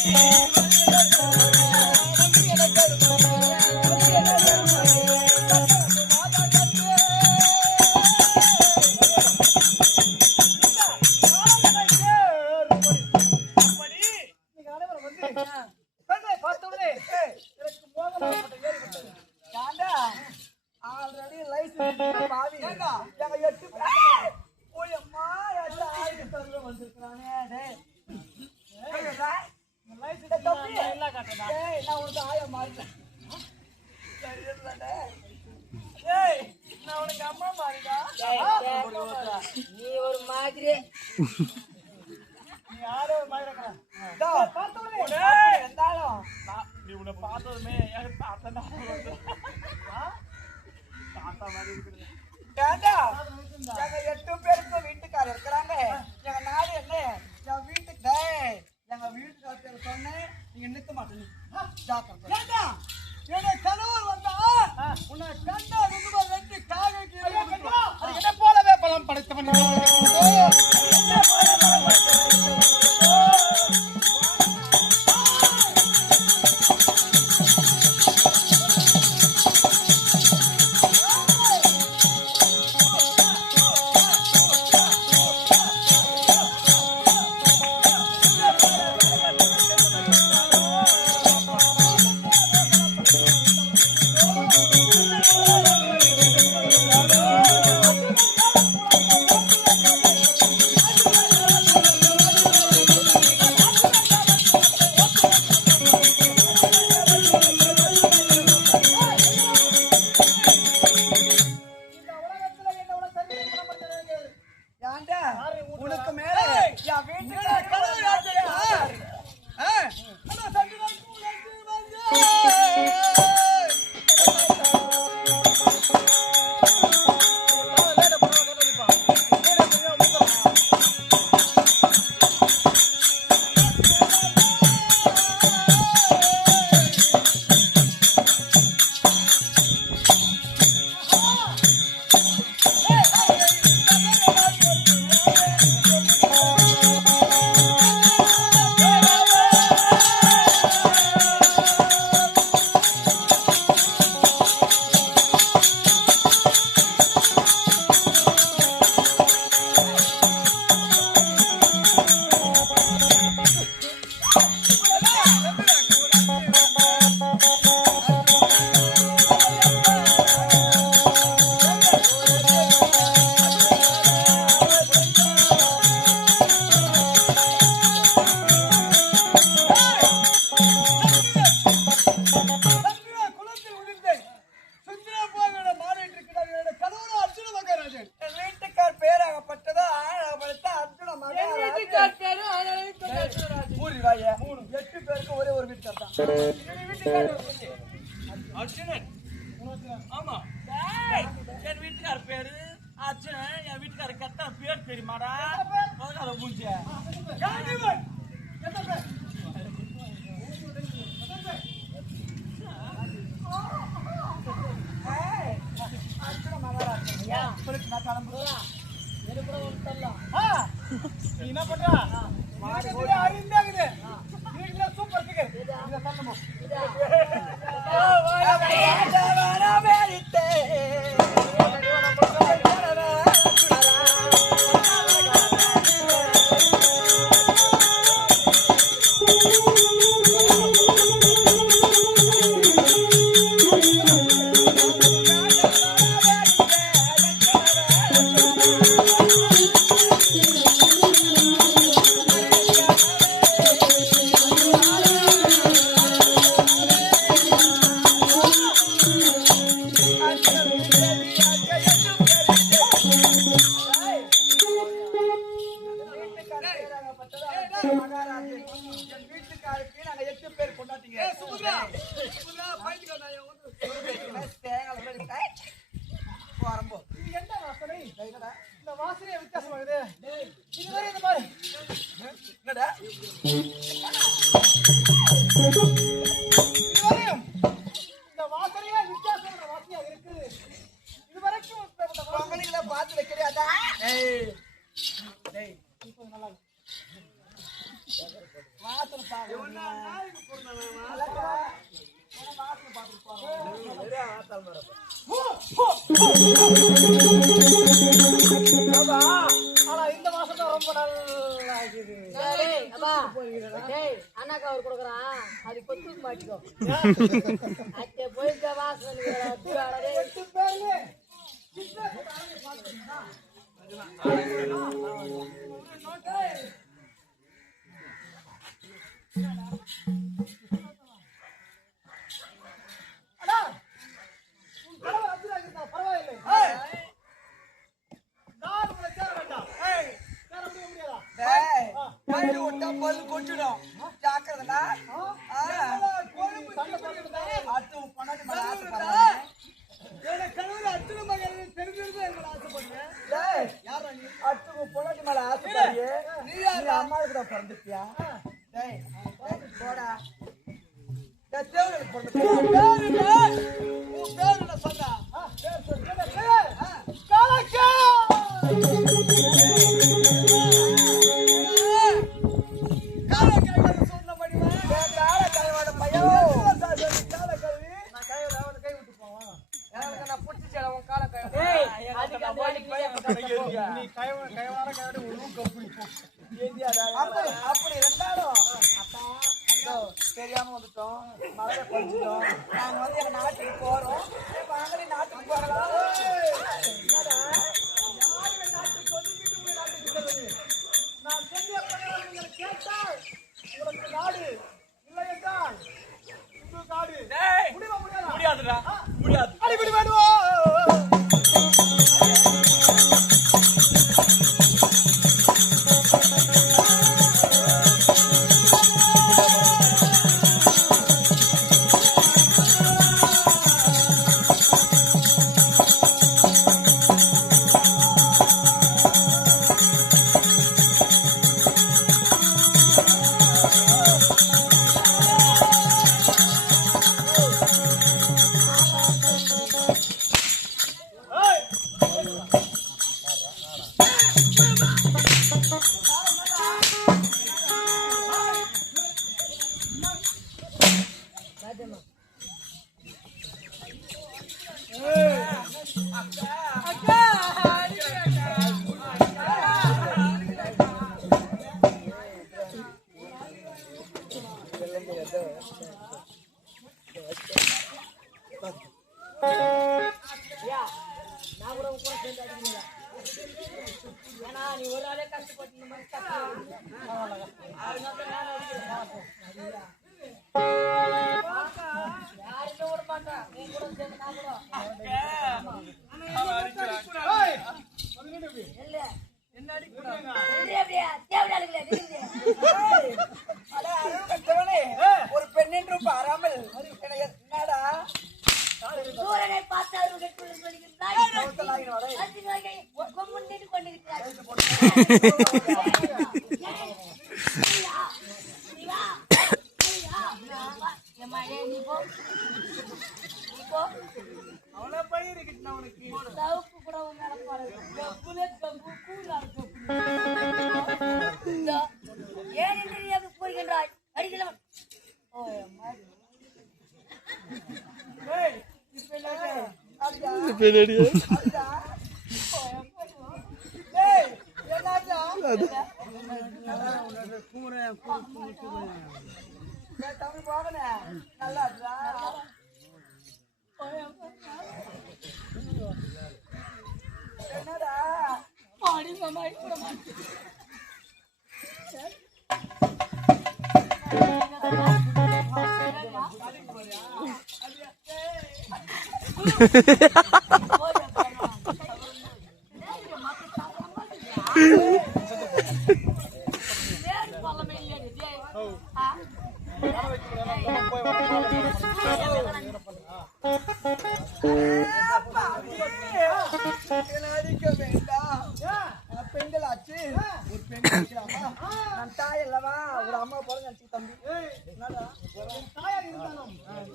நீ ஒரு மாதிரி நீ உன்னை பார்த்ததுமே எங்க தாத்தா மாதிரி இருக்குது. 8 பேருக்கு வீட்டுக்காரர் இருக்கிறாங்க. எங்க நாடு என்ன என் வீட்டுக்கு எங்க வீட்டுக்காரர் பேர் சொன்னேன் நீங்க நிற்க மாட்டீங்க. கணவர் வந்தா உன்னை கண்டா வெற்றி காக போலவே பலம் படைத்தவன் உனக்கு மேல என் வீட்டுக்கு அர்ஜுனன். ஆமா என் வீட்டுக்கார பேரு அர்ஜுனன். என் வீட்டுக்கார கெட்ட பேர் தெரியுமாடா? மூஞ்சி என்ன பண்றா? அறிந்தாகுது சூப்பர் ஆனா இந்த மாசம் தான் ரொம்ப நல்லா இருக்குது. அண்ணாக்கு அவர் கொடுக்குறான் அது கொத்துக்கு மாட்டிக்கோ அத்தை போயிருக்க வாசல் பரவாயில்லை, நான் உங்களை சேர வேண்டாம். சேர முடியாதா? கயிறு விட்டா பல்லு கொட்டிடும். ஜாக்கிரதைடா. அடுத்து உன் பொண்டாட்டி மேல ஆசைப்படுறா. அடுத்து உன் பொண்டாட்டி மேல ஆசைப்படுறியே. நீ அம்மாவுக்கு தான் பிறந்துட்டியா? போடா. தேவனுக்கு பிறந்துட்டியா? உன் பேரு என்ன சொன்னா? அப்படி இருந்தாலும் தெரியாம வந்துட்டோம், மழை கொஞ்சிட்டோம். நாங்க வந்து எங்க நாட்டுக்கு போறோம். நாங்களே நாட்டுக்கு போறோம். நான் சொல்லிய பணிகளை நீங்கள் கேட்டால் உங்களுக்கு நாடு இல்லை என்றால் உங்கள் நாடு முடியாதுடா. முடியாது. அடிப்படி வேணுவோ. ஏன்னா நீ ஒரு ஆளே கஷ்டப்பட்டு இந்த மாதிரி யாருமே விட மாட்டேன். நீ கூட சேர்ந்து நான் கூட ஒரு பெண்ணின் ரூபா அறாமல் என்னடா சூரனை பார்த்தால் கொண்டு கொண்டிருக்கிறார். அவளை பயிர் இருக்கட்டும் அவனுக்கு. சவுக்கு கூட மேல ஏன் தெரியாது போகின்றாய் அடிக்கலாம். தமிழ் போகன நல்லா என்னடா பாடி மாமாய் கூட அடிக்க வேண்டாம். பெண்கள் ஆச்சு ஒரு பெண் நான் தாய் அல்லவா ஒரு அம்மா போல நினைச்சு தம்பி. தாயா இருந்தாலும்